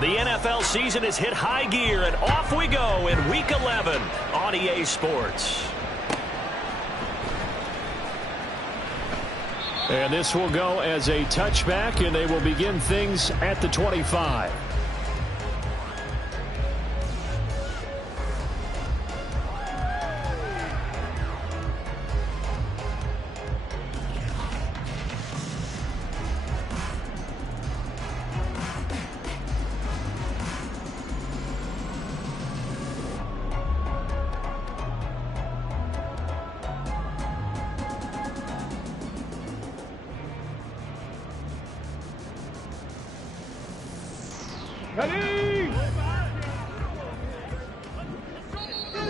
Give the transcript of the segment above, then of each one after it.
The NFL season has hit high gear, and off we go in Week 11 on EA Sports. And this will go as a touchback, and they will begin things at the 25.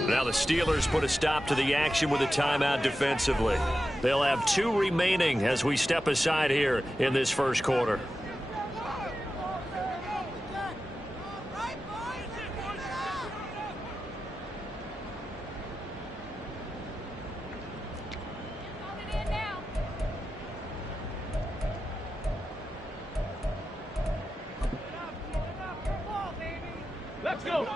Now the Steelers put a stop to the action with a timeout defensively. They'll have 2 remaining as we step aside here in this first quarter. Let's go.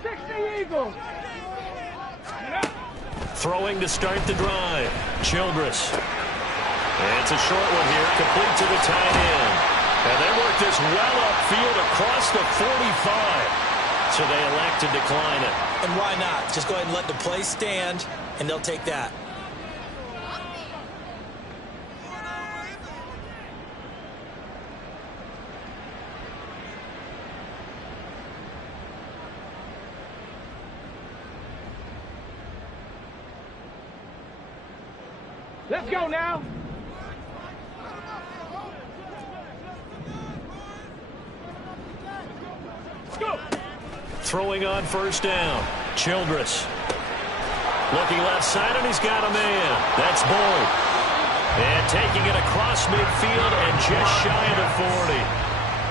Stick the Eagles! Throwing to start the drive. Childress. And it's a short one here, complete to the tight end. And they work this well upfield across the 45. So they elect to decline it. And why not? Just go ahead and let the play stand, and they'll take that. Let's go now. Go. Throwing on first down. Childress. Looking left side, and he's got a man. That's Boyd. And taking it across midfield and just shy of the 40.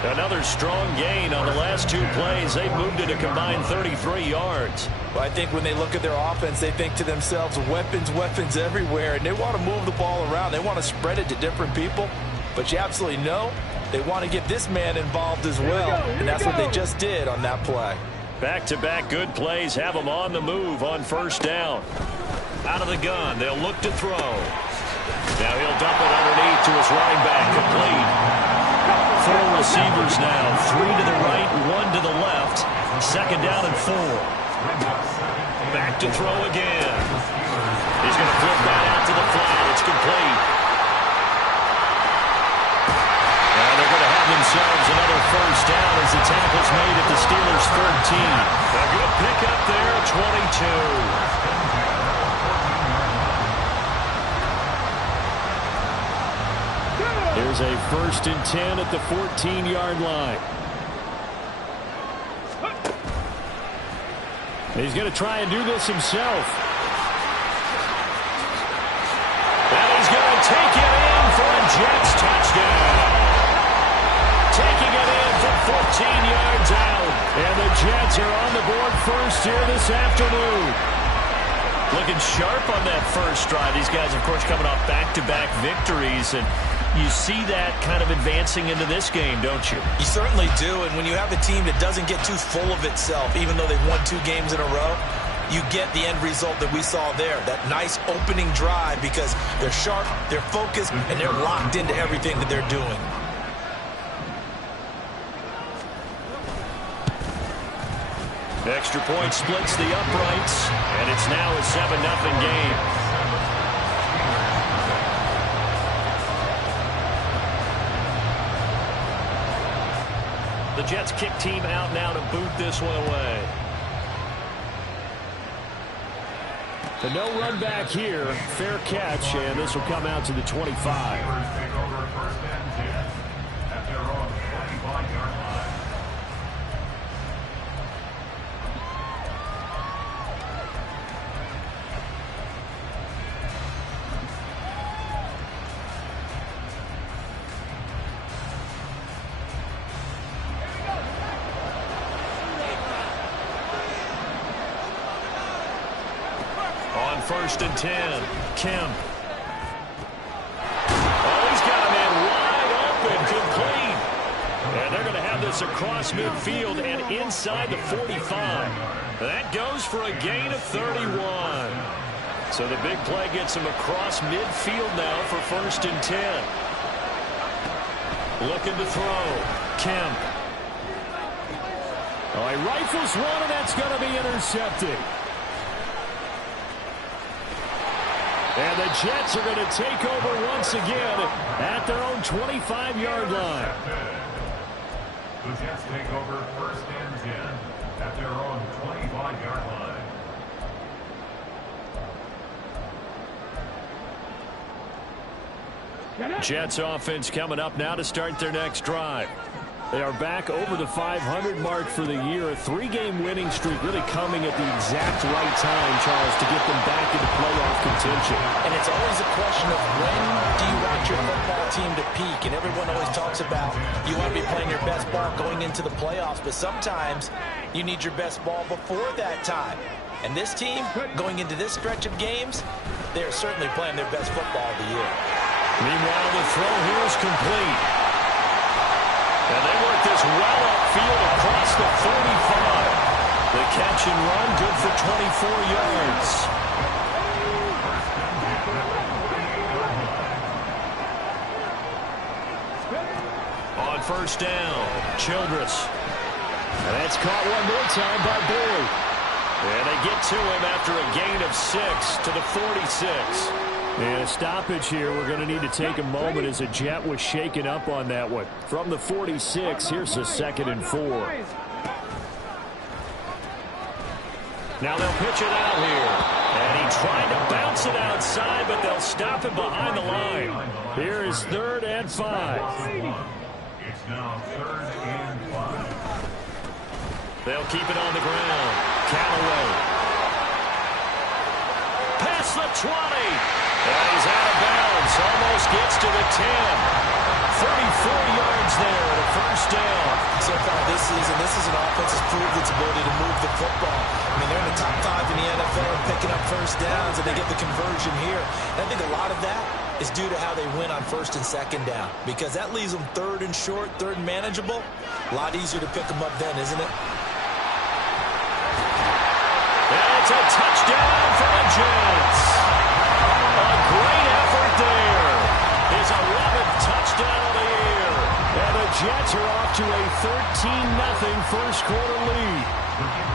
Another strong gain on the last 2 plays. They moved it a combined 33 yards. Well, I think when they look at their offense, they think to themselves, weapons, weapons everywhere, and they want to move the ball around. They want to spread it to different people, but you absolutely know they want to get this man involved as well, and that's what they just did on that play. Back-to-back good plays have them on the move on first down. Out of the gun, they'll look to throw. Now he'll dump it underneath to his running back, complete. 4 receivers now, 3 to the right, 1 to the left. Second down and 4. Back to throw again. He's going to flip that out to the flat. It's complete. And they're going to have themselves another first down as the tackle's made at the Steelers' 13. A good pickup there, 22. Here's a 1st and 10 at the 14-yard line. He's going to try and do this himself. And he's going to take it in for a Jets touchdown. Taking it in from 14 yards out. And the Jets are on the board first here this afternoon. Looking sharp on that first drive. These guys, of course, coming off back-to-back victories, and you see that kind of advancing into this game, don't you? You certainly do, and when you have a team that doesn't get too full of itself, even though they've won 2 games in a row, you get the end result that we saw there, that nice opening drive, because they're sharp, they're focused, and they're locked into everything that they're doing. Extra point splits the uprights, and it's now a 7-0 game. The Jets kick team out now to boot this one away. The no run back here, fair catch, and this will come out to the 25. On 1st and 10, Kemp. Oh, he's got him in wide open, complete. And they're going to have this across midfield and inside the 45. That goes for a gain of 31. So the big play gets him across midfield now for 1st and 10. Looking to throw. Kemp. Oh, he rifles one, and that's going to be intercepted. And the Jets are going to take over once again at their own 25-yard line. The Jets take over 1st and 10 at their own 25-yard line. Jets offense coming up now to start their next drive. They are back over the 500 mark for the year. A 3-game winning streak really coming at the exact right time, Charles, to get them back into playoff contention. And it's always a question of when do you want your football team to peak? And everyone always talks about you want to be playing your best ball going into the playoffs, but sometimes you need your best ball before that time. And this team, going into this stretch of games, they're certainly playing their best football of the year. Meanwhile, the throw here is complete. And they work this well upfield across the 45. The catch and run, good for 24 yards. On 1st down, Childress. And that's caught one more time by Boyd. And they get to him after a gain of 6 to the 46. And a stoppage here. We're going to need to take a moment as a Jet was shaken up on that one. From the 46, here's a 2nd and 4. Now they'll pitch it out here. And he tried to bounce it outside, but they'll stop him behind the line. Here is 3rd and 5. It's now 3rd and 5. They'll keep it on the ground. Callaway. Past the 20. And he's out of bounds. Almost gets to the 10. 34 yards there at a 1st down. So far this season, this is an offense that's proved its ability to move the football. I mean, they're in the top 5 in the NFL and picking up 1st downs, and they get the conversion here. And I think a lot of that is due to how they win on 1st and 2nd down, because that leaves them 3rd and short, 3rd and manageable. A lot easier to pick them up then, isn't it? It's a touchdown for the Jets. A great effort there. His 11th touchdown of the year. And the Jets are off to a 13-0 first quarter lead.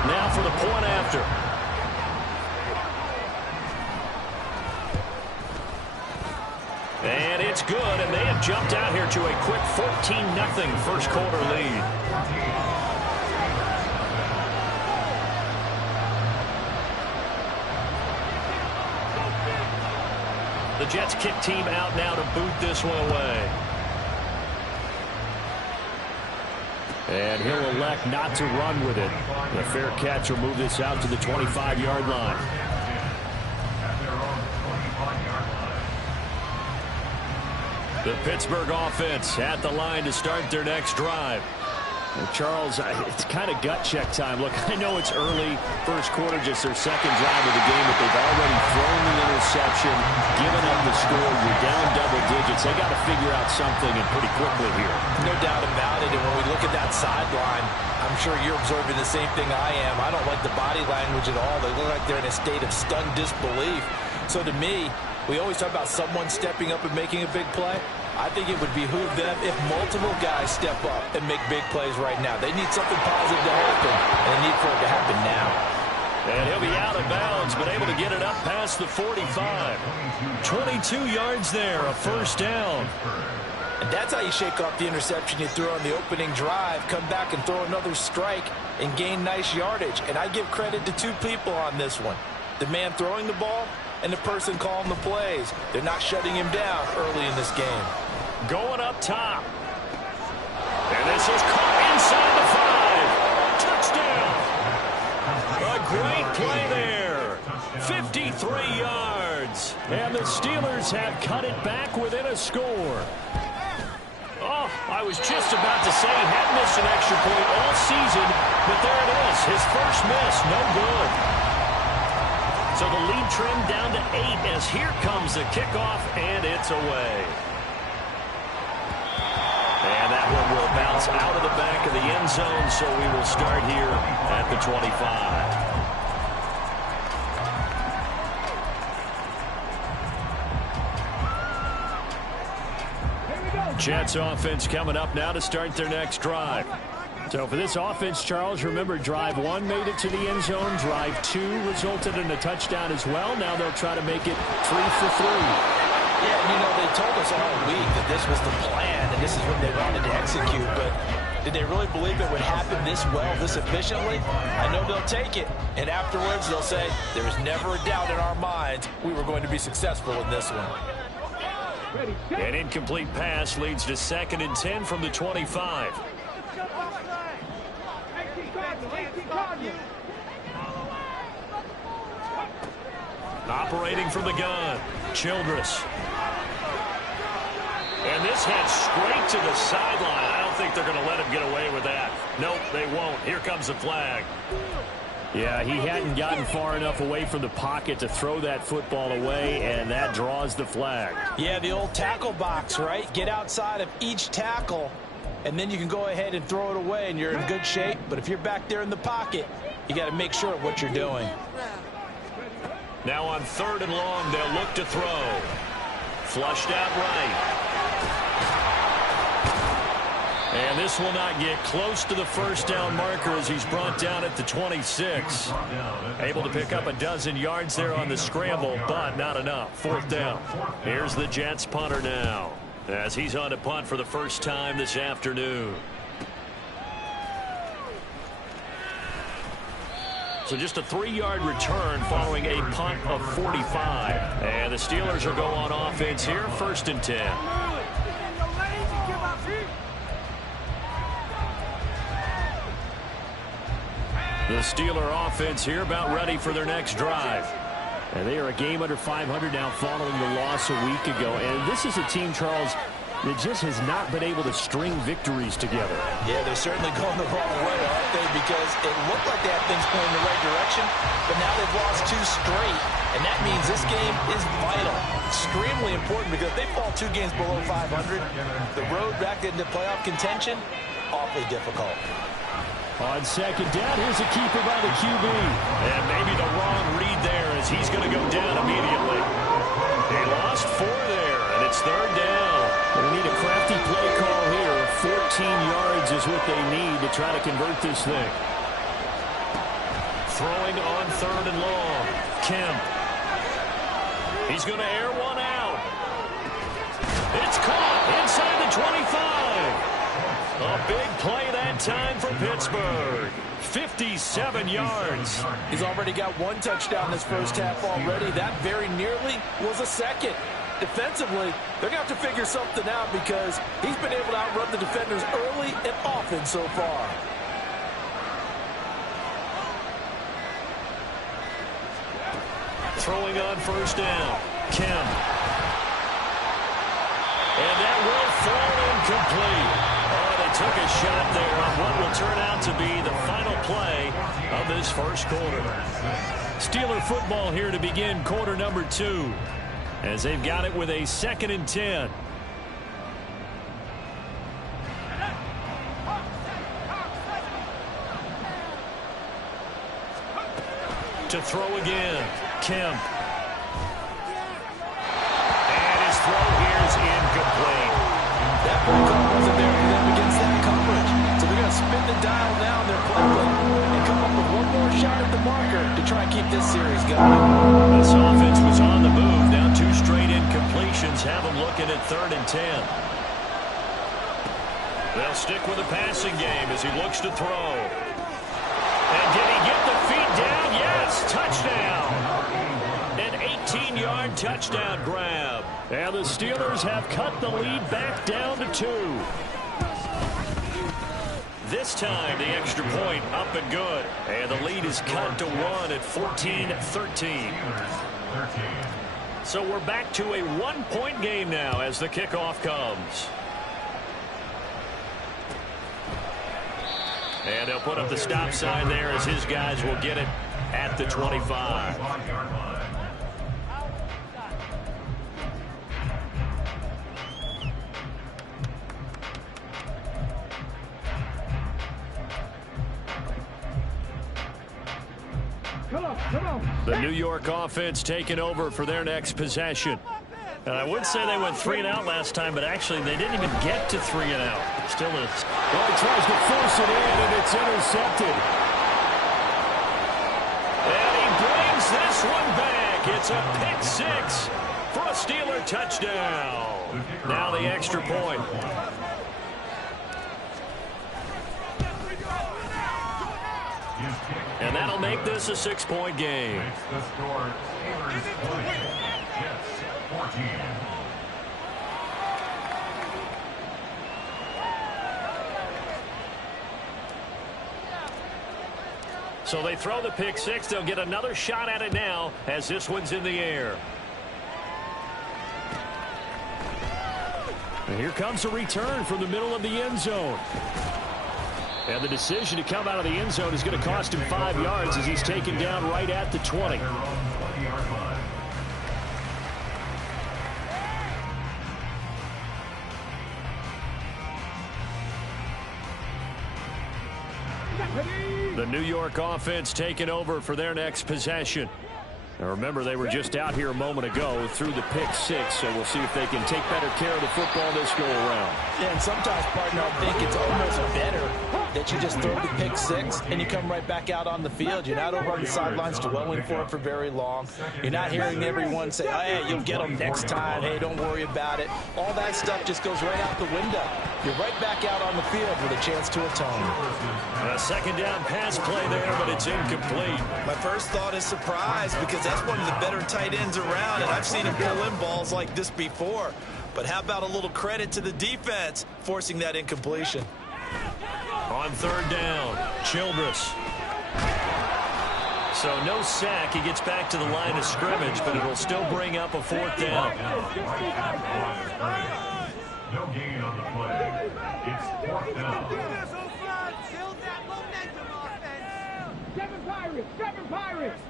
Now for the point after. And it's good, and they have jumped out here to a quick 14-0 first quarter lead. The Jets kick team out now to boot this one away. And he'll elect not to run with it. The fair catch will move this out to the 25-yard line. The Pittsburgh offense at the line to start their next drive. Charles, it's kind of gut check time. Look, I know it's early, first quarter, just their 2nd drive of the game, but they've already thrown the interception, given up the score. You're down double digits. They got to figure out something, and pretty quickly here. No doubt about it. And when we look at that sideline, I'm sure you're observing the same thing I am. I don't like the body language at all. They look like they're in a state of stunned disbelief. So to me, we always talk about someone stepping up and making a big play. I think it would behoove them if multiple guys step up and make big plays right now. They need something positive to happen, and they need for it to happen now. And he'll be out of bounds, but able to get it up past the 45. 22 yards there, a 1st down. And that's how you shake off the interception you threw on the opening drive, come back and throw another strike and gain nice yardage. And I give credit to 2 people on this one. The man throwing the ball and the person calling the plays. They're not shutting him down early in this game. Going up top. And this is caught inside the 5. Touchdown. A great play there. 53 yards. And the Steelers have cut it back within a score. Oh, I was just about to say he had missed an extra point all season, but there it is. His first miss, no good. So the lead trimmed down to 8 as here comes the kickoff, and it's away. And that one will bounce out of the back of the end zone, so we will start here at the 25. Jets offense coming up now to start their next drive. So for this offense, Charles, remember drive 1 made it to the end zone. Drive 2 resulted in a touchdown as well. Now they'll try to make it 3 for 3. Yeah, you know, they told us all week that this was the plan and this is what they wanted to execute, but did they really believe it would happen this well, this efficiently? I know they'll take it, and afterwards they'll say, there was never a doubt in our minds we were going to be successful in this one. An incomplete pass leads to 2nd and 10 from the 25. Operating from the gun, Childress. And this head straight to the sideline. I don't think they're going to let him get away with that. Nope, they won't. Here comes the flag. Yeah, he hadn't gotten far enough away from the pocket to throw that football away, and that draws the flag. Yeah, the old tackle box, right? Get outside of each tackle, and then you can go ahead and throw it away, and you're in good shape. But if you're back there in the pocket, you got to make sure of what you're doing. Now on 3rd and long, they'll look to throw. Flushed out right. And this will not get close to the first down marker as he's brought down at the 26. Able to pick up a dozen yards there on the scramble, but not enough. 4th down. Here's the Jets punter now as he's on to punt for the first time this afternoon. So just a 3-yard return following a punt of 45. And the Steelers will go on offense here, 1st and 10. The Steeler offense here about ready for their next drive. And they are a game under 500 now following the loss a week ago. And this is a team, Charles, that just has not been able to string victories together. Yeah, they're certainly going the wrong way, aren't they? Because it looked like they had things going in the right direction, but now they've lost 2 straight, and that means this game is vital. Extremely important because if they fall 2 games below 500, the road back into playoff contention, awfully difficult. On 2nd down, here's a keeper by the QB. And maybe the wrong read there as he's going to go down immediately. They lost 4 there, and it's 3rd down. They need a crafty play call here. 14 yards is what they need to try to convert this thing. Throwing on 3rd and long. Kemp. He's going to air one out. It's caught inside the 25. A big play that time for Pittsburgh. 57 yards. He's already got 1 touchdown this first half already. That very nearly was a 2nd. Defensively, they're going to have to figure something out because he's been able to outrun the defenders early and often so far. Throwing on 1st down. Kemp. And that will fall incomplete. Oh, they took a shot there on what will turn out to be the final play of this first quarter. Steeler football here to begin quarter number 2. As they've got it with a 2nd and 10. To throw again, Kemp. And his throw here is incomplete. That play call wasn't there for them against that coverage. So they're going to spin the dial down their playbook and come up with 1 more shot at the marker to try and keep this series going. This offense was on the move. Now 2 straight incompletions have them looking at 3rd and 10. They'll stick with the passing game as he looks to throw. And did he get the feet down? Yes, touchdown. An 18-yard touchdown grab. And the Steelers have cut the lead back down to 2. This time, the extra point up and good. And the lead is cut to 1 at 14-13. So we're back to a 1-point game now as the kickoff comes. And they'll put up the stop sign there as his guys will get it at the 25. Come on. The New York offense taking over for their next possession. And I would say they went 3 and out last time, but actually they didn't even get to 3 and out. Still is. Well, he tries to force it in, and it's intercepted. And he brings this one back. It's a pick 6 for a Steeler touchdown. Now the extra point. And that'll make this a 6-point game. Makes the score Steelers 20, Jets 14. So they throw the pick 6. They'll get another shot at it now as this one's in the air. And here comes a return from the middle of the end zone. And the decision to come out of the end zone is going to cost him 5 yards as he's taken down right at the 20. Their own 20-yard line. The New York offense taking over for their next possession. Now remember, they were just out here a moment ago through the pick 6, so we'll see if they can take better care of the football this go around. Yeah, and sometimes, partner, I think it's almost better that you just throw the pick 6 and you come right back out on the field. You're not over on the sidelines dwelling for it for very long. You're not hearing everyone say, oh, hey, you'll get them next time. Hey, don't worry about it. All that stuff just goes right out the window. You're right back out on the field with a chance to atone. A second down pass play there, but it's incomplete. My first thought is surprise because that's one of the better tight ends around, and I've seen him pull in balls like this before. But how about a little credit to the defense forcing that incompletion? On third down, Childress. So no sack. He gets back to the line of scrimmage, but it'll still bring up a 4th down. No gain on the play. It's 4th down. Seven Pirates.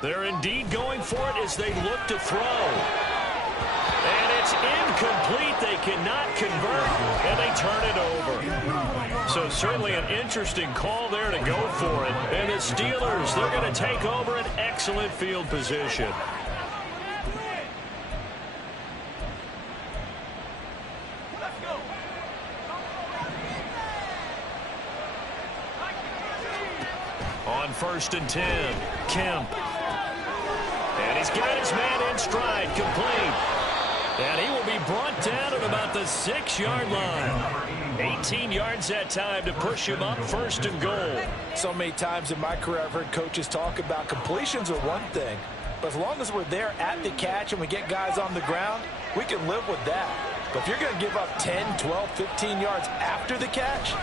They're indeed going for it as they look to throw. And it's incomplete. They cannot convert, and they turn it over. So certainly an interesting call there to go for it. And the Steelers, they're going to take over an excellent field position. On 1st and 10, Kemp. And he's got his man in stride, complete. And he will be brought down at about the 6-yard line. 18 yards that time to push him up 1st and goal. So many times in my career I've heard coaches talk about completions are one thing, but as long as we're there at the catch and we get guys on the ground, we can live with that. But if you're going to give up 10, 12, 15 yards after the catch,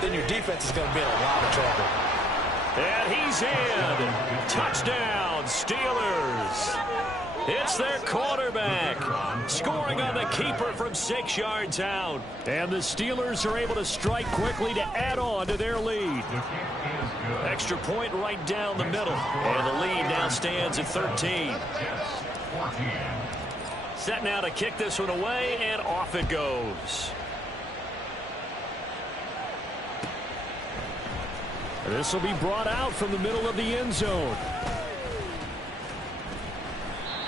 then your defense is going to be in a lot of trouble. And he's in. Touchdown, Steelers. It's their quarterback scoring on the keeper from 6 yards out. And the Steelers are able to strike quickly to add on to their lead. Extra point right down the middle. And the lead now stands at 13. Set now to kick this one away, and off it goes. This will be brought out from the middle of the end zone.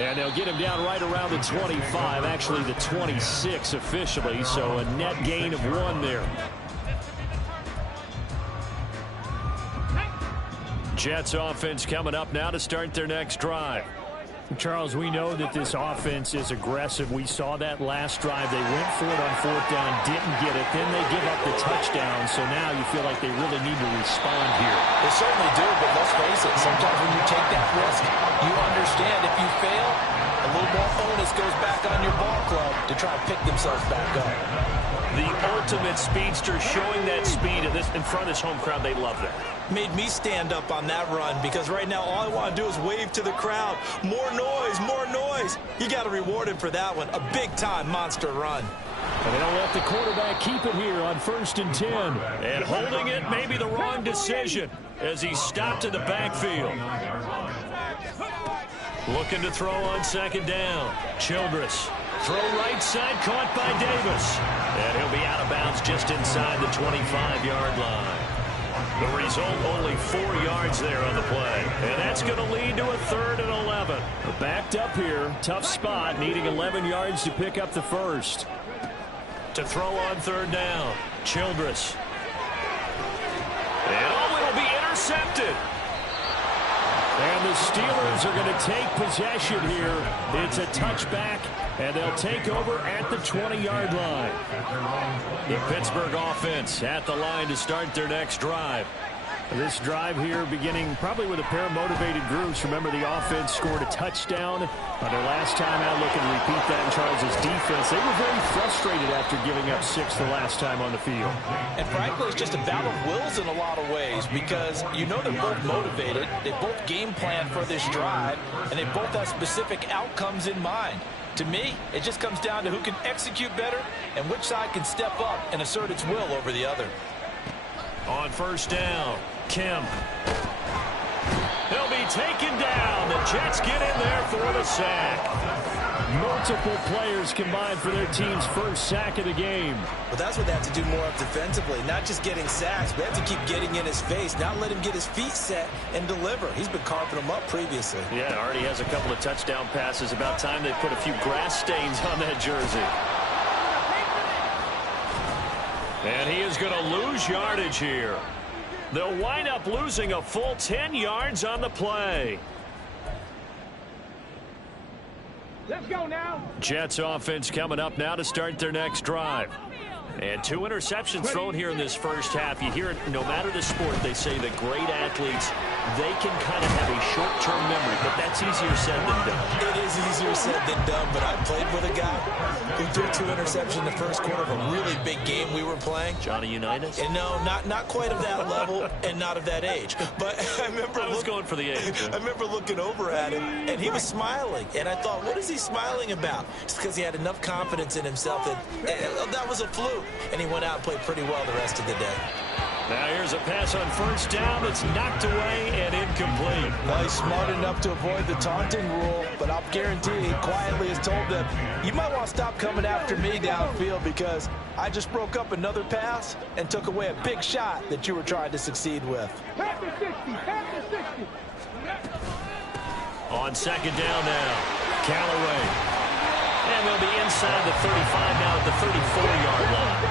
And they'll get him down right around the 25, actually the 26 officially, so a net gain of 1 there. Jets offense coming up now to start their next drive. Charles, we know that this offense is aggressive. We saw that last drive. They went for it on 4th down, didn't get it. Then they give up the touchdown, so now you feel like they really need to respond here. They certainly do, but let's face it, sometimes when you take that risk, you understand if you fail, a little more onus goes back on your ball club to try and pick themselves back up. The ultimate speedster showing that speed in front of this home crowd. They love that. Made me stand up on that run because right now all I want to do is wave to the crowd. More noise, more noise. You got to reward him for that one. A big-time monster run. And they'll let the quarterback keep it here on 1st and 10. And holding it may be the wrong decision as he stopped in the backfield. Looking to throw on 2nd down. Childress. Throw right side, caught by Davis. And he'll be out of bounds just inside the 25-yard line. The result, only 4 yards there on the play. And that's going to lead to a 3rd and 11. Backed up here, tough spot, needing 11 yards to pick up the first. To throw on 3rd down, Childress. And it'll be intercepted. And the Steelers are going to take possession here. It's a touchback, and they'll take over at the 20-yard line. The Pittsburgh offense at the line to start their next drive. This drive here beginning probably with a pair of motivated groups. Remember, the offense scored a touchdown on their last time out. Looking to repeat that in Charles' defense. They were very frustrated after giving up 6 the last time on the field. And frankly, it's just a battle of wills in a lot of ways because you know they're both motivated. They both game plan for this drive, and they both have specific outcomes in mind. To me, it just comes down to who can execute better and which side can step up and assert its will over the other. On 1st down, Kim. He'll be taken down. The Jets get in there for the sack. Multiple players combined for their team's first sack of the game. But that's what they have to do more of defensively, not just getting sacks. We have to keep getting in his face, not let him get his feet set and deliver. He's been carving them up previously. Yeah, already has a couple of touchdown passes. About time they put a few grass stains on that jersey. And he is going to lose yardage here. They'll wind up losing a full 10 yards on the play. Let's go now. Jets offense coming up now to start their next drive. And 2 interceptions thrown here in this first half. You hear it, no matter the sport, they say that great athletes, they can kind of have a short-term memory, but that's easier said than done. It is easier said than done, but I played with a guy who threw 2 interceptions in the first quarter of a really big game we were playing. Johnny Unitas? And no, not quite of that level and not of that age. But I remember I was going for the age. I remember looking over at him, and he was smiling. And I thought, what is he smiling about? It's because he had enough confidence in himself that was a fluke. And he went out and played pretty well the rest of the day. Now here's a pass on 1st down that's knocked away and incomplete. Well, he's smart enough to avoid the taunting rule, but I'll guarantee he quietly has told them, you might want to stop coming after me downfield because I just broke up another pass and took away a big shot that you were trying to succeed with. Pass the 60. Pass the 60. On 2nd down now, Callaway. And they'll be inside the 35 now at the 34-yard line.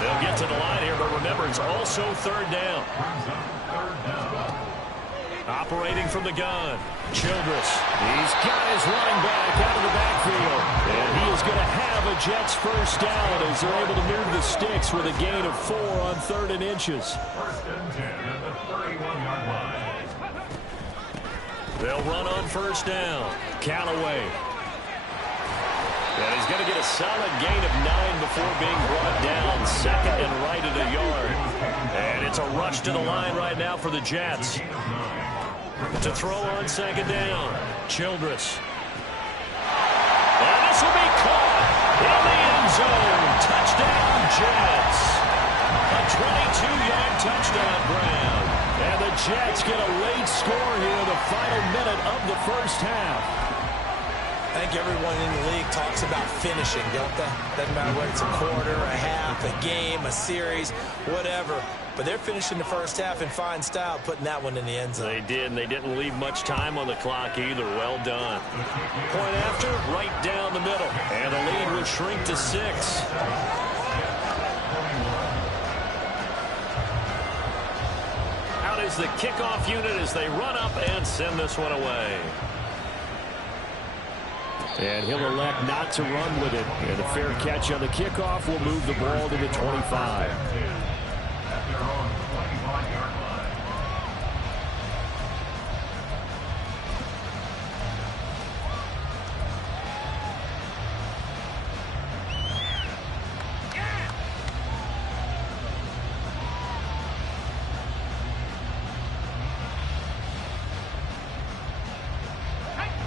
They'll get to the line here, but remember, it's also 3rd down. Operating from the gun, Childress. He's got his running back out of the backfield. And he is going to have a Jets first down as they're able to move the sticks with a gain of 4 on 3rd and inches. 1st and 10 at the 31-yard line. They'll run on 1st down. Callaway. And he's going to get a solid gain of 9 before being brought down 2nd and right at a yard. And it's a rush to the line right now for the Jets. To throw on 2nd down, Childress. And this will be caught in the end zone. Touchdown, Jets. A 22-yard touchdown, Brown. And the Jets get a late score here in the final minute of the first half. I think everyone in the league talks about finishing, don't they? Doesn't matter whether it's a quarter, a half, a game, a series, whatever. But they're finishing the first half in fine style, putting that one in the end zone. They did, and they didn't leave much time on the clock either. Well done. Point after, right down the middle. And the lead will shrink to 6. Out is the kickoff unit as they run up and send this one away. And he'll elect not to run with it. And a fair catch on the kickoff will move the ball to the 25.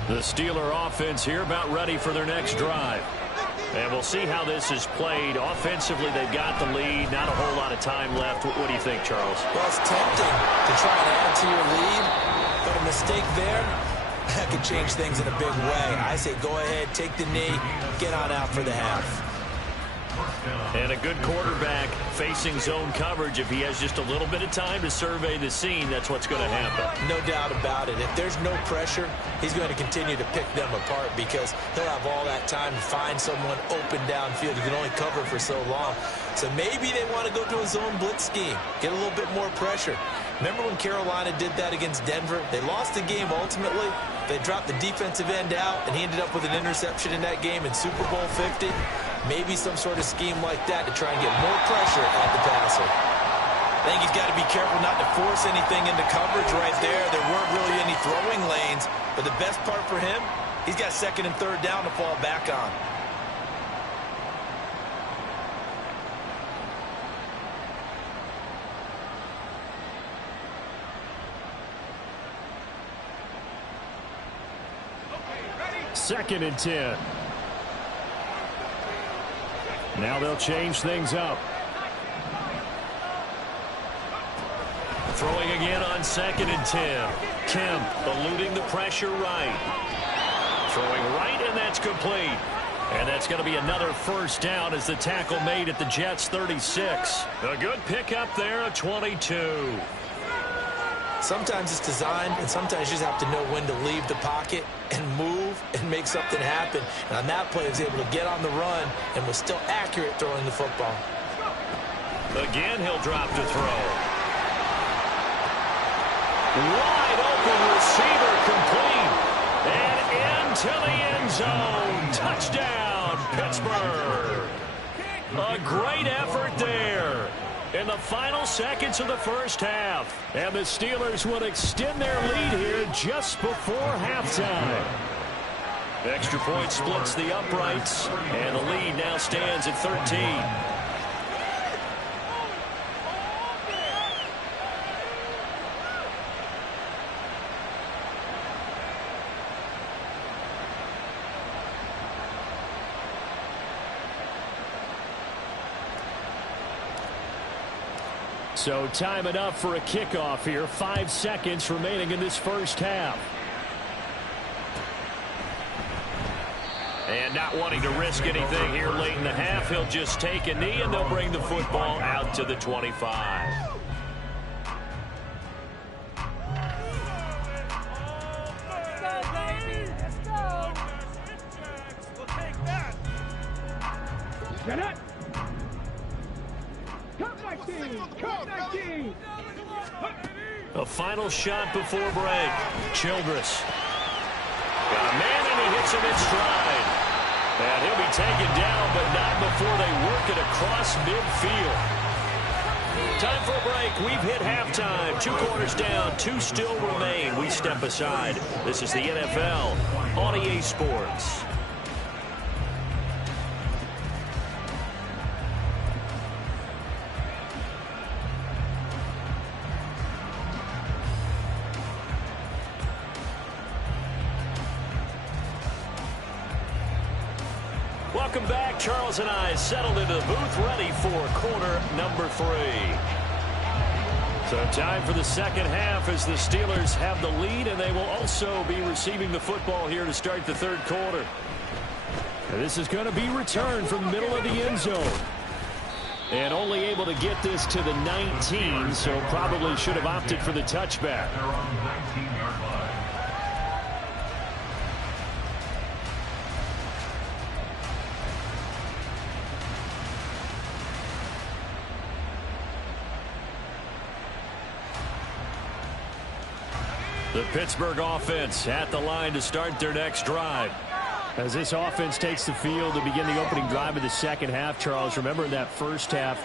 The Steeler offense here about ready for their next drive. And we'll see how this is played. Offensively, they've got the lead. Not a whole lot of time left. What do you think, Charles? Well, it's tempting to try and add to your lead, but a mistake there, that could change things in a big way. I say go ahead, take the knee, get on out for the half. And a good quarterback facing zone coverage. If he has just a little bit of time to survey the scene, that's what's going to happen. No doubt about it. If there's no pressure, he's going to continue to pick them apart because he'll have all that time to find someone open downfield. He can only cover for so long. So maybe they want to go to a zone blitz scheme, get a little bit more pressure. Remember when Carolina did that against Denver? They lost the game ultimately. They dropped the defensive end out, and he ended up with an interception in that game in Super Bowl 50. Maybe some sort of scheme like that to try and get more pressure at the passer. I think he's got to be careful not to force anything into coverage right there. There weren't really any throwing lanes, but the best part for him, he's got second and third down to fall back on. Second and 10. Now they'll change things up. Throwing again on second and 10. Kemp eluding the pressure right. Throwing right, and that's complete. And that's going to be another first down as the tackle made at the Jets' 36. A good pickup there, a 22. Sometimes it's designed, and sometimes you just have to know when to leave the pocket and move and make something happen. And on that play, he was able to get on the run and was still accurate throwing the football. Again, he'll drop to throw. Wide open receiver complete. And into the end zone. Touchdown, Pittsburgh. A great effort there in the final seconds of the first half. And the Steelers will extend their lead here just before halftime. Extra point splits the uprights, and the lead now stands at 13. So time enough for a kickoff here. 5 seconds remaining in this first half. And not wanting to risk anything here late in the half, he'll just take a knee, and they'll bring the football out to the 25. Get it! Cut 19! A final shot before break. Childress. Got a man, and he hits him in stride. And he'll be taken down, but not before they work it across midfield. Time for a break. We've hit halftime. 2 quarters down, 2 still remain. We step aside. This is the NFL on EA Sports. Welcome back. Charles and I settled into the booth, ready for quarter number 3. So time for the second half as the Steelers have the lead, and they will also be receiving the football here to start the third quarter. And this is going to be returned from the middle of the end zone. And only able to get this to the 19, so probably should have opted for the touchback. The Pittsburgh offense at the line to start their next drive. As this offense takes the field to begin the opening drive of the second half, Charles, remember in that first half,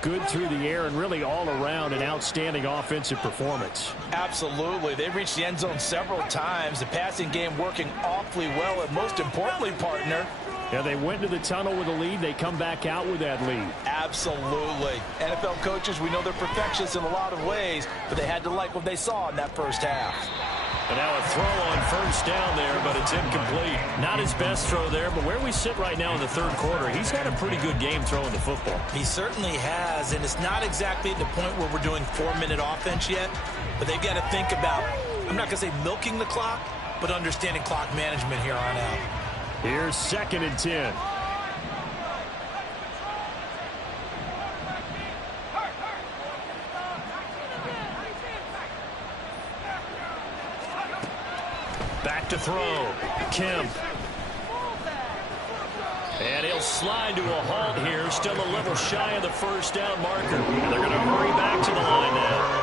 good through the air and really all around an outstanding offensive performance. Absolutely. They've reached the end zone several times. The passing game working awfully well, and most importantly, partner, yeah, they went to the tunnel with a lead. They come back out with that lead. Absolutely. NFL coaches, we know they're perfectionists in a lot of ways, but they had to like what they saw in that first half. And now a throw on first down there, but it's incomplete. Not his best throw there, but where we sit right now in the third quarter, he's had a pretty good game throwing the football. He certainly has, and it's not exactly at the point where we're doing 4-minute offense yet, but they've got to think about, I'm not going to say milking the clock, but understanding clock management here on out. Here's 2nd and 10. Back to throw. Kemp. And he'll slide to a halt here. Still a little shy of the first down marker. And they're going to hurry back to the line now.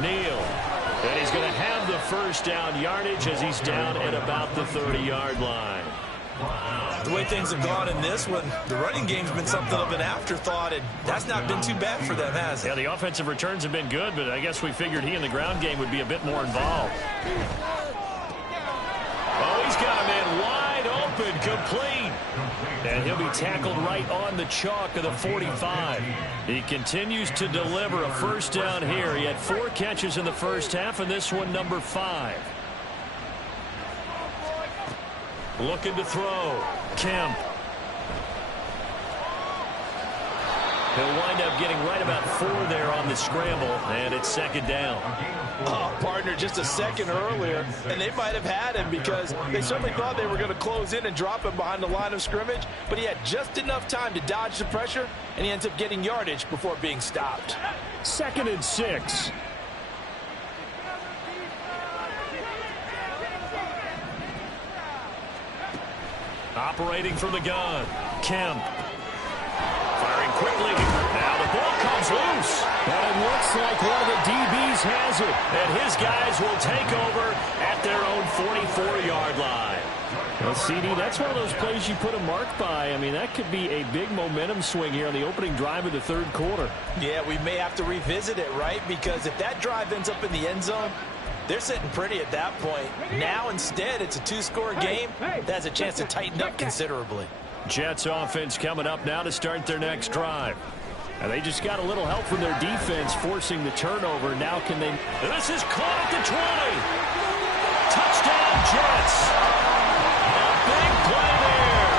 Neal. And he's going to have the first down yardage as he's down at about the 30-yard line. The way things have gone in this one, the running game's been something of an afterthought, and that's not been too bad for them, has it? Yeah, the offensive returns have been good, but I guess we figured he in the ground game would be a bit more involved. Oh, he's got a man wide open, complete. And he'll be tackled right on the chalk of the 45. He continues to deliver a first down here. He had 4 catches in the first half, and this one number 5. Looking to throw. Kemp. He'll wind up getting right about 4 there on the scramble, and it's 2nd down. Oh, partner, just a second earlier, and they might have had him because they certainly thought they were going to close in and drop him behind the line of scrimmage, but he had just enough time to dodge the pressure, and he ends up getting yardage before being stopped. 2nd and 6. Operating from the gun. Kemp. Firing quickly. Now the ball comes loose. And it looks like one of the DBs has it. And his guys will take over at their own 44-yard line. Well, CD, that's one of those plays you put a mark by. I mean, that could be a big momentum swing here on the opening drive of the third quarter. Yeah, we may have to revisit it, right? Because if that drive ends up in the end zone, they're sitting pretty at that point. Now, instead, it's a 2-score game. That has a chance to tighten up considerably. Jets offense coming up now to start their next drive. And they just got a little help from their defense forcing the turnover. Now can they... This is caught at the 20. Touchdown, Jets. A big play there.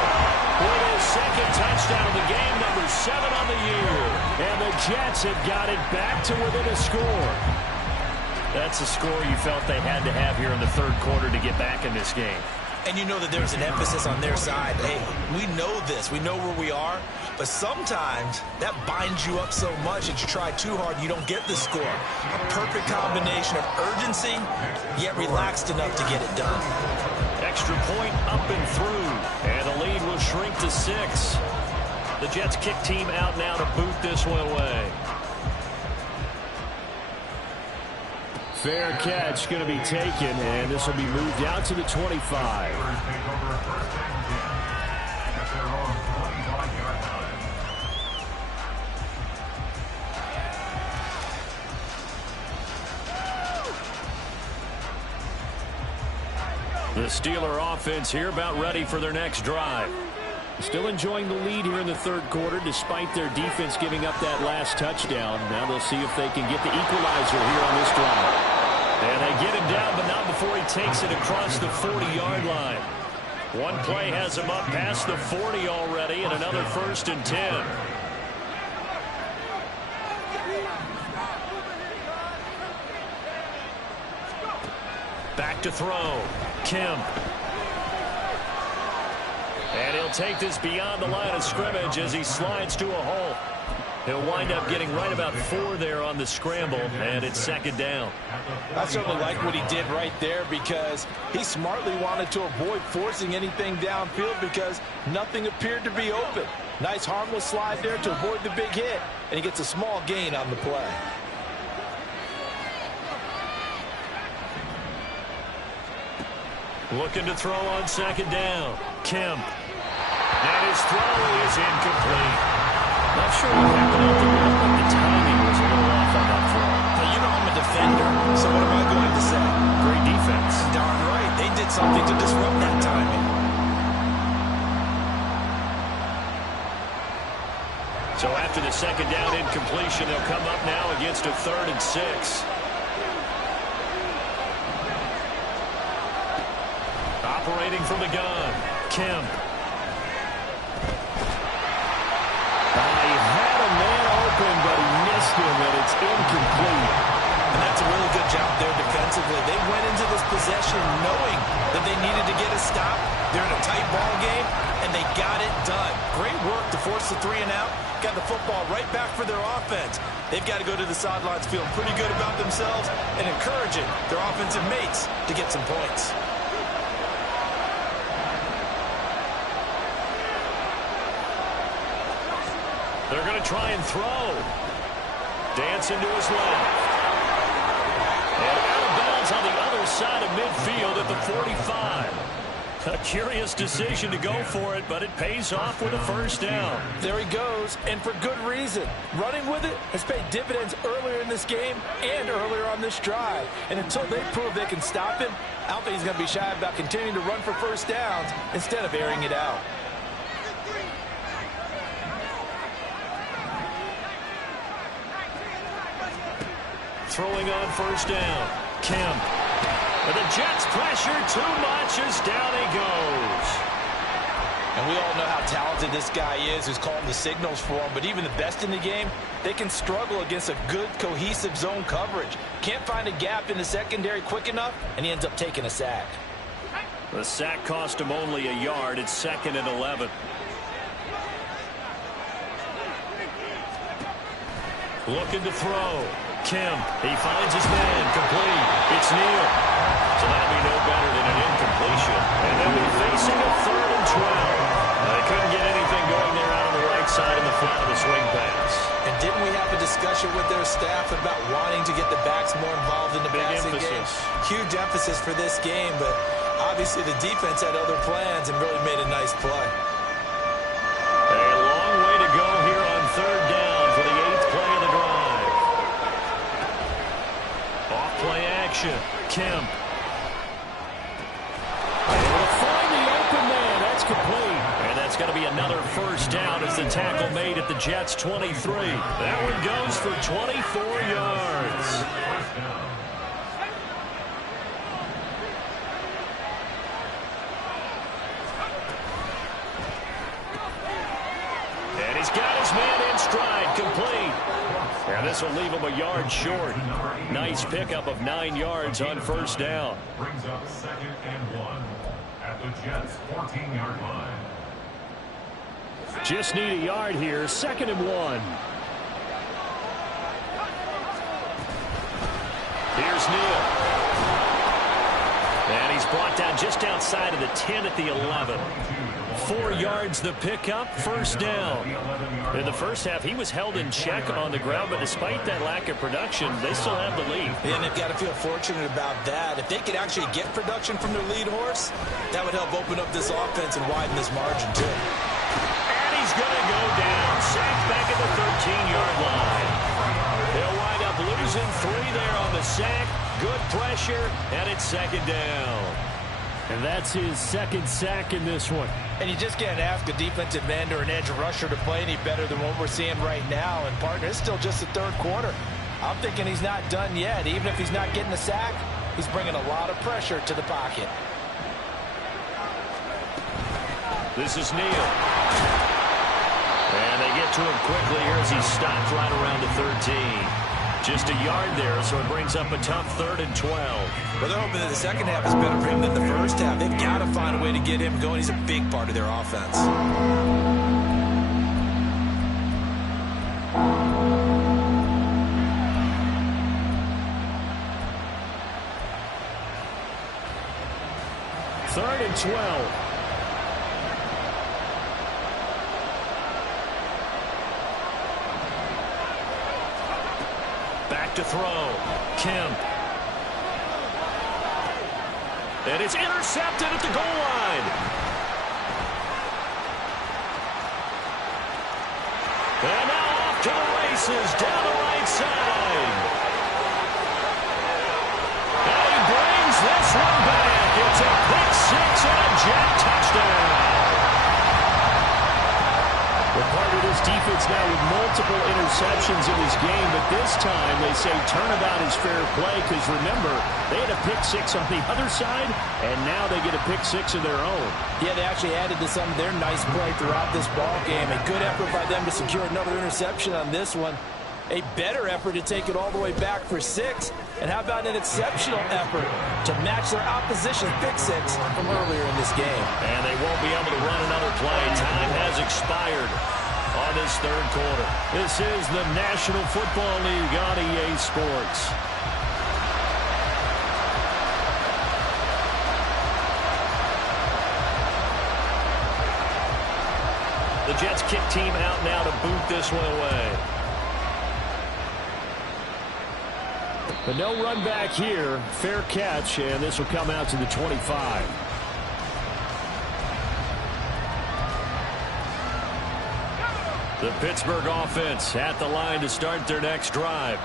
With his 2nd touchdown of the game, number 7 on the year. And the Jets have got it back to within a score. That's a score you felt they had to have here in the third quarter to get back in this game. And you know that there's an emphasis on their side. Hey, we know this. We know where we are. But sometimes that binds you up so much that you try too hard, you don't get the score. A perfect combination of urgency, yet relaxed enough to get it done. Extra point up and through. And the lead will shrink to 6. The Jets kick team out now to boot this one away. Fair catch going to be taken, and this will be moved out to the 25. The Steeler offense here about ready for their next drive. Still enjoying the lead here in the third quarter despite their defense giving up that last touchdown. Now they'll see if they can get the equalizer here on this drive. And they get him down, but not before he takes it across the 40-yard line. One play has him up past the 40 already, and another 1st and 10. Back to throw. Kemp. And he'll take this beyond the line of scrimmage as he slides to a hole. He'll wind up getting right about 4 there on the scramble, and it's 2nd down. I certainly like what he did right there because he smartly wanted to avoid forcing anything downfield because nothing appeared to be open. Nice harmless slide there to avoid the big hit, and he gets a small gain on the play. Looking to throw on 2nd down. Kemp. And his throw is incomplete. Not sure what happened out there. The timing was a little find something to disrupt that timing. So after the second down incompletion, they'll come up now against a 3rd and 6. Operating from the gun, Kemp. He had a man open, but he missed him, and it's incomplete. And that's a really good job there defensively. They went into this possession knowing that they needed to get a stop. They're in a tight ball game, and they got it done. Great work to force the 3 and out. Got the football right back for their offense. They've got to go to the sidelines feeling pretty good about themselves and encouraging their offensive mates to get some points. They're going to try and throw. Dancing to his left. And out of bounds on the other side of midfield at the 45. A curious decision to go for it, but it pays off with a first down. There he goes, and for good reason. Running with it has paid dividends earlier in this game and earlier on this drive. And until they prove they can stop him, I don't think he's going to be shy about continuing to run for first downs instead of airing it out. Throwing on first down, Kemp. But the Jets pressure too much as down he goes. And we all know how talented this guy is who's calling the signals for him. But even the best in the game, they can struggle against a good, cohesive zone coverage. Can't find a gap in the secondary quick enough, and he ends up taking a sack. The sack cost him only a yard. It's 2nd and 11. Looking to throw. Kemp. He finds his man. Complete. It's Neal. So that'll be no better than an incompletion. And they'll be facing a 3rd and 12. They couldn't get anything going there out on the right side in the flat of the swing pass. And didn't we have a discussion with their staff about wanting to get the backs more involved in the passing game? Huge emphasis for this game, but obviously the defense had other plans and really made a nice play. A long way to go here on 3rd down for the 8th play of the drive. Off-play action. Kemp. Able to find the open man. That's complete. And that's going to be another first down as the tackle made at the Jets' 23. That one goes for 24 yards. And he's got his man in stride. Complete. And this will leave him a yard short. Nice pickup of 9 yards on first down. Brings up 2nd and 1 at the Jets' 14-yard line. Just need a yard here. 2nd and 1. Here's Neal. And he's brought down just outside of the 10 at the 11. 4 yards the pickup, first down. In the first half, he was held in check on the ground, but despite that lack of production, they still have the lead. And they've got to feel fortunate about that. If they could actually get production from their lead horse, that would help open up this offense and widen this margin, too. And he's going to go down, sacked back at the 13-yard line. They'll wind up losing 3 there on the sack. Good pressure, and it's 2nd down. And that's his 2nd sack in this one. And you just can't ask a defensive end or an edge rusher to play any better than what we're seeing right now. And, partner, it's still just the 3rd quarter. I'm thinking he's not done yet. Even if he's not getting a sack, he's bringing a lot of pressure to the pocket. This is Neal. And they get to him quickly here as he stopped right around the 13. Just a yard there, so it brings up a tough 3rd and 12. Well, they're hoping that the second half is better for him than the first half. They've got to find a way to get him going. He's a big part of their offense. Third and 12. Back to throw. Kemp. And it's intercepted at the goal line. And now off to the races down the right side. And he brings this one back. It's a pick defense now with multiple interceptions in this game, but this time they say turnabout is fair play because, remember, they had a pick six on the other side, and now they get a pick six of their own. Yeah, they actually added to some of their nice play throughout this ball game. A good effort by them to secure another interception on this one. A better effort to take it all the way back for 6. And how about an exceptional effort to match their opposition's pick six from earlier in this game. And they won't be able to run another play. Time has expired on this third quarter. This is the National Football League on EA Sports. The Jets kick team out now to boot this one away. But no run back here. Fair catch, and this will come out to the 25. The Pittsburgh offense at the line to start their next drive.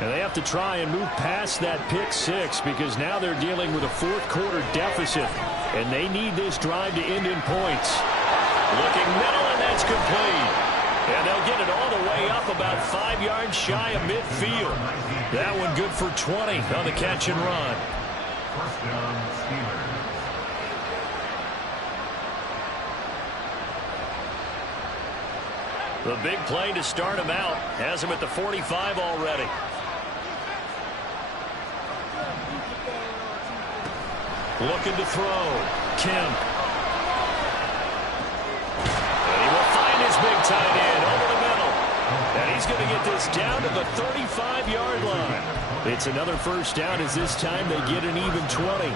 And they have to try and move past that pick six because now they're dealing with a fourth quarter deficit. And they need this drive to end in points. Looking middle, and that's complete. And they'll get it all the way up about 5 yards shy of midfield. That one good for 20 on the catch and run. First down, Steelers. The big play to start him out has him at the 45 already. Looking to throw. Kemp. And he will find his big tight end over the middle. And he's going to get this down to the 35-yard line. It's another first down as this time they get an even 20.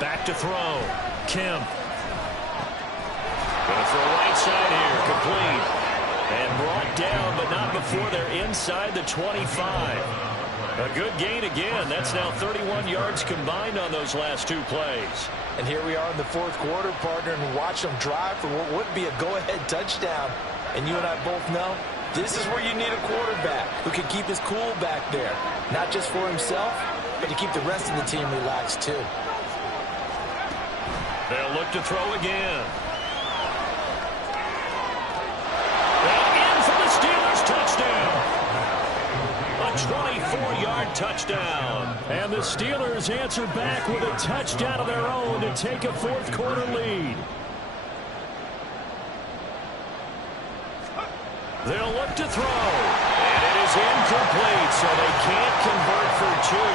Back to throw. Kemp. Going to throw right side here. Complete. And brought down, but not before they're inside the 25. A good gain again. That's now 31 yards combined on those last two plays. And here we are in the fourth quarter, partner, and watch them drive for what would be a go-ahead touchdown. And you and I both know this is where you need a quarterback who can keep his cool back there. Not just for himself, but to keep the rest of the team relaxed too. They'll look to throw again. And in for the Steelers touchdown. A 24-yard touchdown. And the Steelers answer back with a touchdown of their own to take a fourth quarter lead. They'll look to throw. And it is incomplete, so they can't convert for two.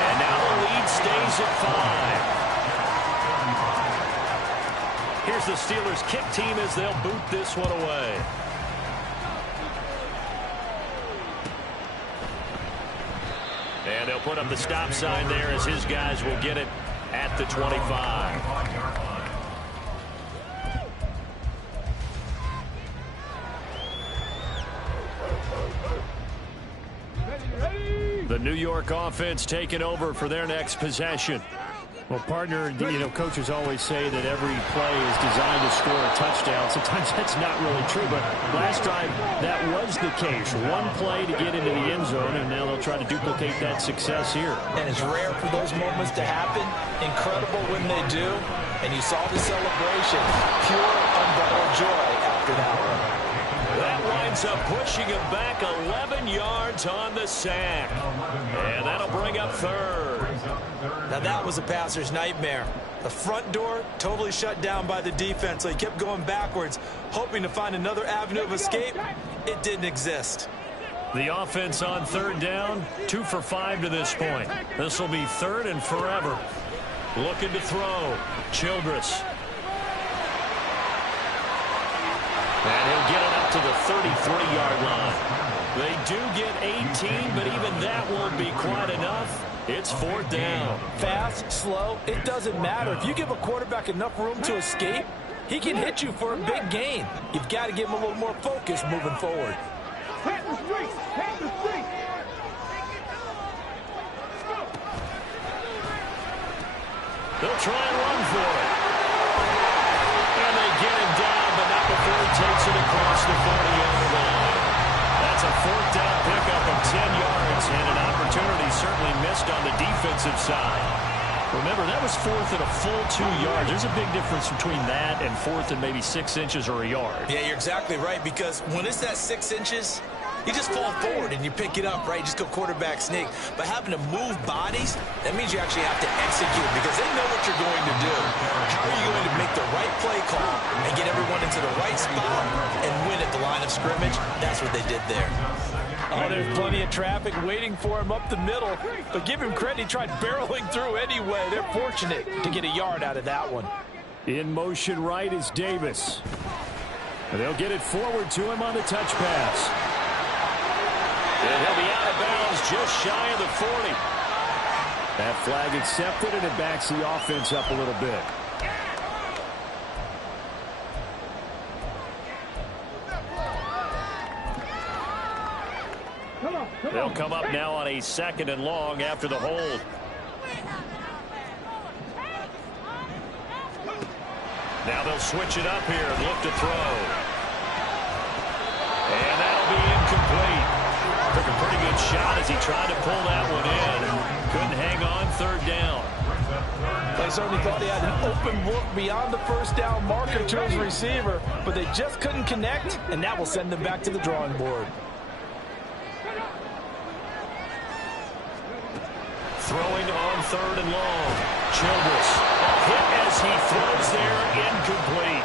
And now the lead stays at 5. Here's the Steelers kick team as they'll boot this one away. And they'll put up the stop sign there as his guys will get it at the 25. The New York offense taking over for their next possession. Well, partner, coaches always say that every play is designed to score a touchdown. Sometimes that's not really true, but last drive, that was the case. One play to get into the end zone, and now they'll try to duplicate that success here. And it's rare for those moments to happen. Incredible when they do. And you saw the celebration. Pure, unbridled joy after that one. That winds up pushing him back 11 yards on the sack. And that'll bring up third. Now that was a passer's nightmare. The front door totally shut down by the defense, so he kept going backwards, hoping to find another avenue of escape. It didn't exist. The offense on third down, 2 for 5 to this point. This will be third and forever. Looking to throw. Childress. And he'll get it up to the 33-yard line. They do get 18, but even that won't be quite enough. It's fourth down. Fast, slow, it doesn't matter. If you give a quarterback enough room to escape, he can hit you for a big gain. You've got to give him a little more focus moving forward. Hit the street! Hit the street! They'll try and run for it. And they get him down, but not before he takes it across the 40-yard line. That's a fourth down pickup of 10 yards, and an opportunity certainly missed on the defensive side. Remember, that was 4th and a full 2 yards. There's a big difference between that and 4th and maybe 6 inches or a yard. Yeah, you're exactly right, because when it's that 6 inches, you just fall forward and you pick it up, right? You just go quarterback sneak. But having to move bodies, that means you actually have to execute because they know what you're going to do. How are you going to make the right play call and get everyone into the right spot and win at the line of scrimmage? That's what they did there. Oh, there's plenty of traffic waiting for him up the middle. But give him credit, he tried barreling through anyway. They're fortunate to get a yard out of that one. In motion right is Davis. And they'll get it forward to him on the touch pass. And he'll be out of bounds just shy of the 40. That flag accepted, and it backs the offense up a little bit. They'll come up now on a 2nd and long after the hold. Now they'll switch it up here and look to throw. And that'll be incomplete. Took a pretty good shot as he tried to pull that one in. Couldn't hang on 3rd down. They certainly thought he had an open look beyond the first down marker to his receiver, but they just couldn't connect, and that will send them back to the drawing board. Throwing on 3rd and long. Childress hit as he throws there, incomplete.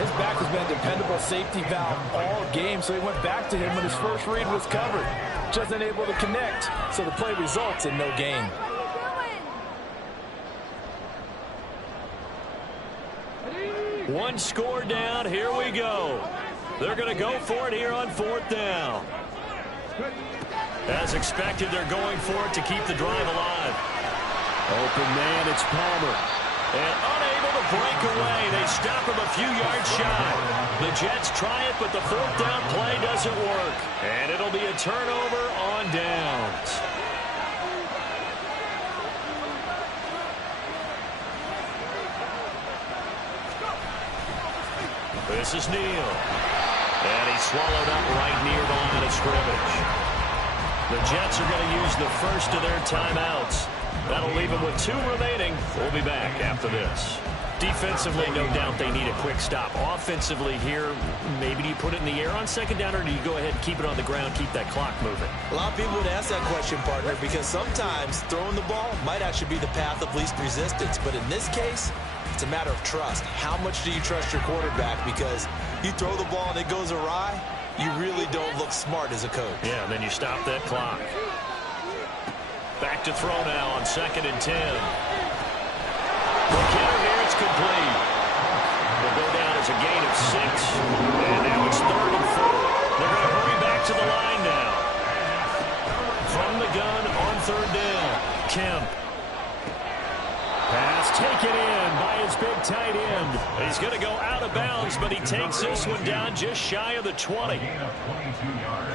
His back has been a dependable safety valve all game, so he went back to him when his first read was covered. Just unable to connect, so the play results in no gain. One score down, here we go. They're going to go for it here on 4th down. As expected, they're going for it to keep the drive alive. Open man, it's Palmer. And unable to break away. They stop him a few yards shy. The Jets try it, but the 4th down play doesn't work. And it'll be a turnover on downs. This is Neal. And he's swallowed up right near the line of scrimmage. The Jets are going to use the first of their timeouts. That'll leave them with 2 remaining. We'll be back after this. Defensively, no doubt they need a quick stop. Offensively here, maybe do you put it in the air on 2nd down, or do you go ahead and keep it on the ground, keep that clock moving? A lot of people would ask that question, partner, because sometimes throwing the ball might actually be the path of least resistance. But in this case, it's a matter of trust. How much do you trust your quarterback? Because you throw the ball and it goes awry, you really don't look smart as a coach. Yeah, and then you stop that clock. Back to throw now on 2nd and 10. McKinnon here, it's complete. Will go down as a gain of 6. And now it's 3rd and 4. They're going to hurry back to the line now. From the gun on 3rd down. Kemp. Pass taken in by his big tight end. He's going to go out of bounds, but he takes this one down just shy of the 20.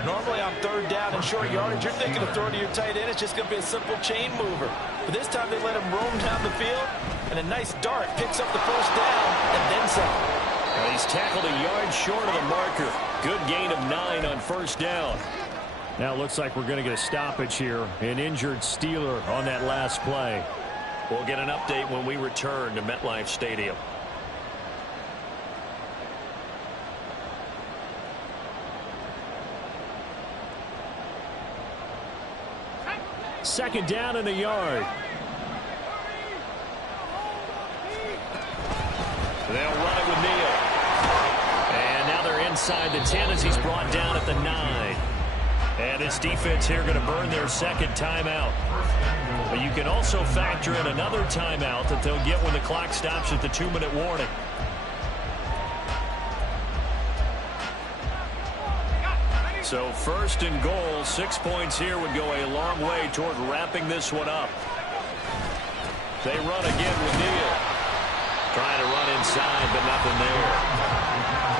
Normally on 3rd down and short yardage, you're thinking of throwing to your tight end. It's just going to be a simple chain mover. But this time they let him roam down the field, and a nice dart picks up the 1st down and then some. And he's tackled a yard short of the marker. Good gain of 9 on 1st down. Now it looks like we're going to get a stoppage here. An injured Steeler on that last play. We'll get an update when we return to MetLife Stadium. Second down in the yard. They'll run it with Neal. And now they're inside the 10 as he's brought down at the 9. And this defense here going to burn their 2nd timeout. But you can also factor in another timeout that they'll get when the clock stops at the 2-minute warning. So 1st and goal, 6 points here would go a long way toward wrapping this one up. They run again with Neal. Trying to run inside, but nothing there.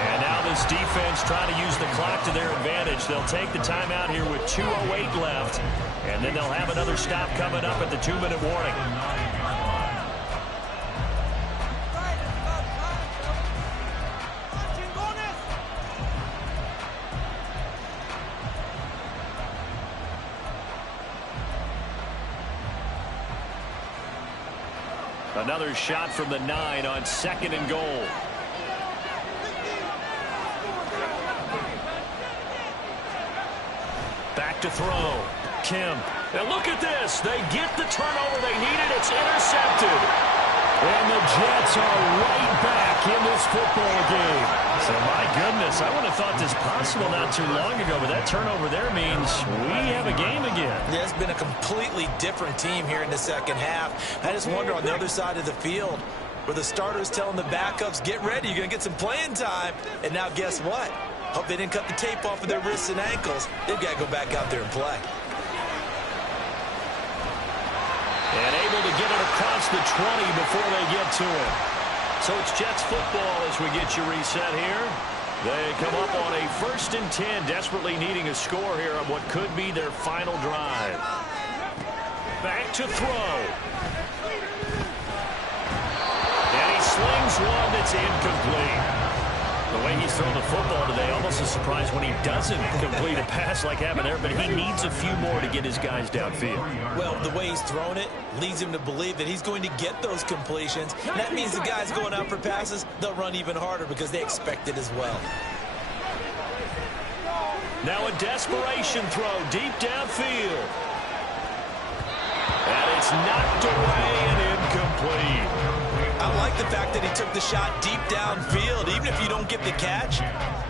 And now this defense trying to use the clock to their advantage. They'll take the timeout here with 2:08 left. And then they'll have another stop coming up at the 2-minute warning. Another shot from the 9 on 2nd and goal. Back to throw. Kemp. And look at this. They get the turnover they needed. It's intercepted. And the Jets are right back in this football game. So, my goodness, I would have thought this possible not too long ago, but that turnover there means we have a game again. Yeah, it's been a completely different team here in the second half. I just wonder on the other side of the field where the starters telling the backups, get ready, you're going to get some playing time. And now guess what? Hope they didn't cut the tape off of their wrists and ankles. They've got to go back out there and play. And able to get it across the 20 before they get to it. So it's Jets football as we get you reset here. They come up on a 1st and 10, desperately needing a score here on what could be their final drive. Back to throw. And he slings one that's incomplete. The way he's thrown the football today, almost a surprise when he doesn't complete a pass like happened there, but he needs a few more to get his guys downfield. Well, the way he's thrown it leads him to believe that he's going to get those completions. And that means the guys going out for passes, they'll run even harder because they expect it as well. Now a desperation throw deep downfield. And it's knocked away and incomplete. I like the fact that he took the shot deep downfield. Even if you don't get the catch,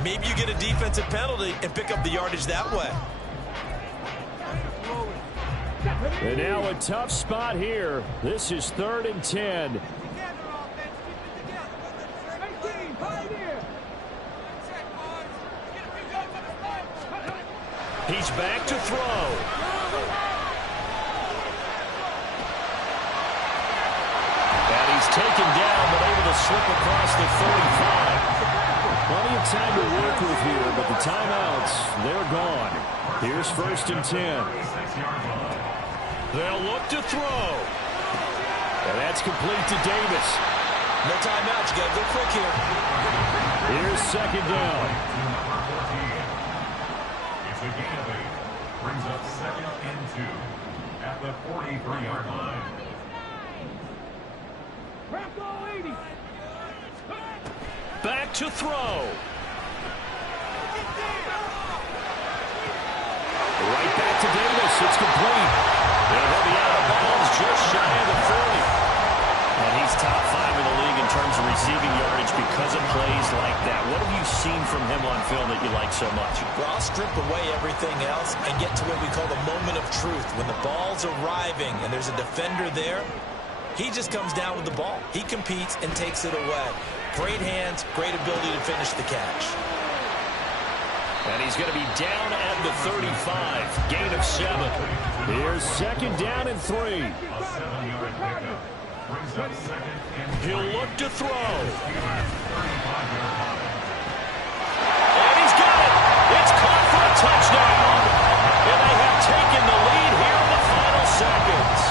maybe you get a defensive penalty and pick up the yardage that way. And now a tough spot here. This is 3rd and 10. He's back to throw. Taken down, but able to slip across the 35. Plenty of time to work with here, but the timeouts, they're gone. Here's 1st and 10. They'll look to throw. And that's complete to Davis. No timeouts. You got to go quick here. Here's 2nd down. It's a gain of 8. Brings up 2nd and 2 at the 43-yard line. Back to throw. Right back to Davis. It's complete. And he'll be out of bounds just shy of the 40. And he's top 5 in the league in terms of receiving yardage because of plays like that. What have you seen from him on film that you like so much? Well, I'll strip away everything else and get to what we call the moment of truth. When the ball's arriving and there's a defender there, he just comes down with the ball. He competes and takes it away. Great hands, great ability to finish the catch. And he's going to be down at the 35. Gain of 7. Here's 2nd down and 3. A 7-yard pickup. Brings up 2nd and 3. He'll look to throw. And he's got it. It's caught for a touchdown. And they have taken the lead here in the final seconds.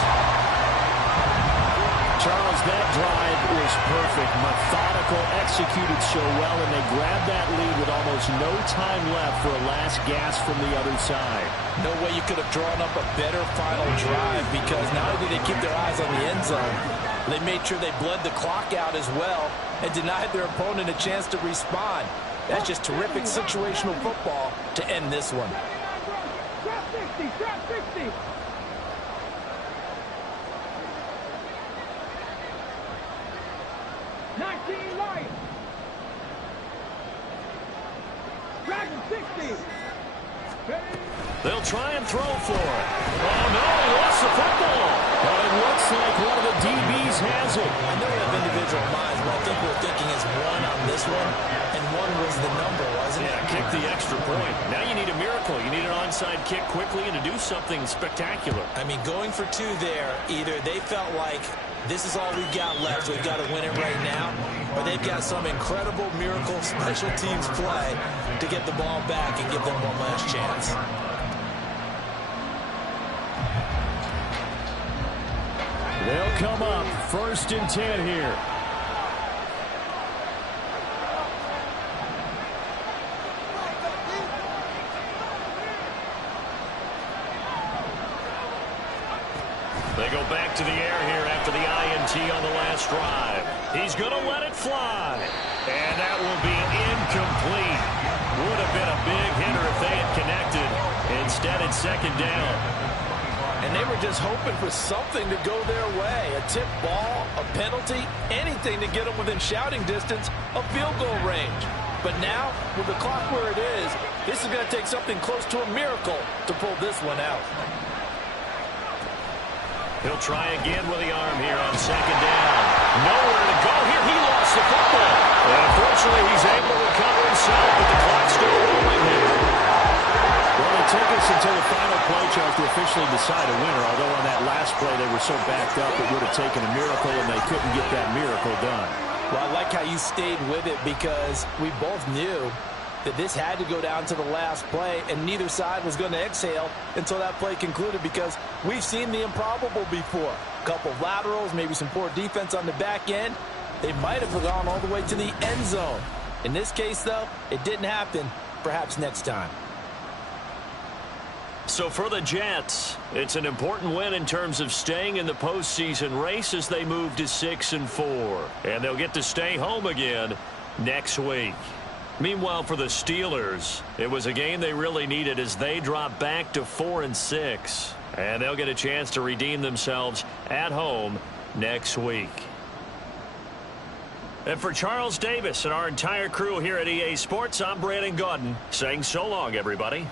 Charles, that drive was perfect. Methodical, executed so well, and they grabbed that lead with almost no time left for a last gasp from the other side. No way you could have drawn up a better final drive because not only did they keep their eyes on the end zone, they made sure they bled the clock out as well and denied their opponent a chance to respond. That's just terrific situational football to end this one. Drop 60, drop 60. They'll try and throw for it. Oh, no, he lost the football. But it looks like one of the DBs has it. I know we have individual minds, but I think we're thinking is 1 on this one, and 1 was the number, wasn't it? Yeah, kick the extra point. Now you need a miracle. You need an onside kick quickly and to do something spectacular. I mean, going for 2 there, either they felt like this is all we've got left, so we've got to win it right now, or they've got some incredible miracle special teams play to get the ball back and give them one last chance. They'll come up 1st and 10 here. They go back to the air here after the INT. PAT on the last drive. He's going to let it fly. And that will be incomplete. Would have been a big hitter if they had connected. Instead, it's second down. And they were just hoping for something to go their way. A tip ball, a penalty, anything to get them within shouting distance of field goal range. But now, with the clock where it is, this is going to take something close to a miracle to pull this one out. He'll try again with the arm here on second down. Nowhere to go here. He lost the football. And unfortunately, he's able to recover himself, but the clock's still rolling here. Well, it took us until the final play, Charles, to officially decide a winner. Although on that last play they were so backed up, it would have taken a miracle, and they couldn't get that miracle done. Well, I like how you stayed with it because we both knew that this had to go down to the last play, and neither side was going to exhale until that play concluded because we've seen the improbable before. A couple of laterals, maybe some poor defense on the back end. They might have gone all the way to the end zone. In this case, though, it didn't happen. Perhaps next time. So for the Jets, it's an important win in terms of staying in the postseason race as they move to 6-4. And they'll get to stay home again next week. Meanwhile, for the Steelers, it was a game they really needed as they drop back to 4-6. And they'll get a chance to redeem themselves at home next week. And for Charles Davis and our entire crew here at EA Sports, I'm Brandon Gaudin saying so long, everybody.